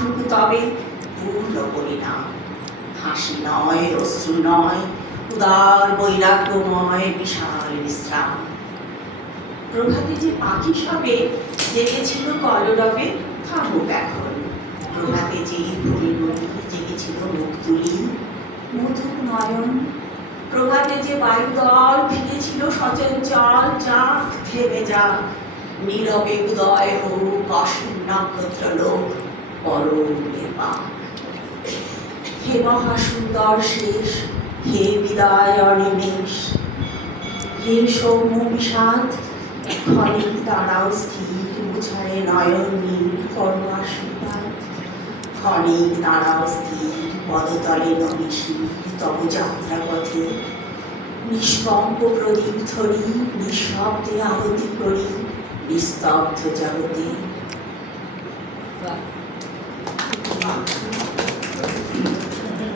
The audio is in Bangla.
আসুক তবে পূর্ণ পরিণাম। হাসি নয়, অশ্রু নয়, উদার বৈরাগ্যময় বিশাল বিশ্রাম। প্রভাতে যে পাখি সবে জেগেছিল কলরবে থামুক এখন। প্রভাতে যে ভূমিগুলি জেগেছিল মুখ তুলি মধুর নয়ন। প্রভাতে যে বায়ুদল ফিরেছিল সচঞ্চল যাক থেমে যাক, নীরবে উদয় হোক অসীম নক্ষত্র লোক পরম নির্বাক। হে মহাসুন্দর শেষ, হে বিদায় অনিমেষ, হে সৌম্য বিষাদ, ক্ষণিক দাঁড়াও স্থির মুছারে নয়ন নীল করো আশীর্বাদ। ক্ষণিক দাঁড়াও স্থির পদতলে নমিশির তব যাত্রাপথে, নিষ্কম্প প্রদীপ ধরি নিঃশব্দে আরতি করি নিস্তব্ধ জগতে।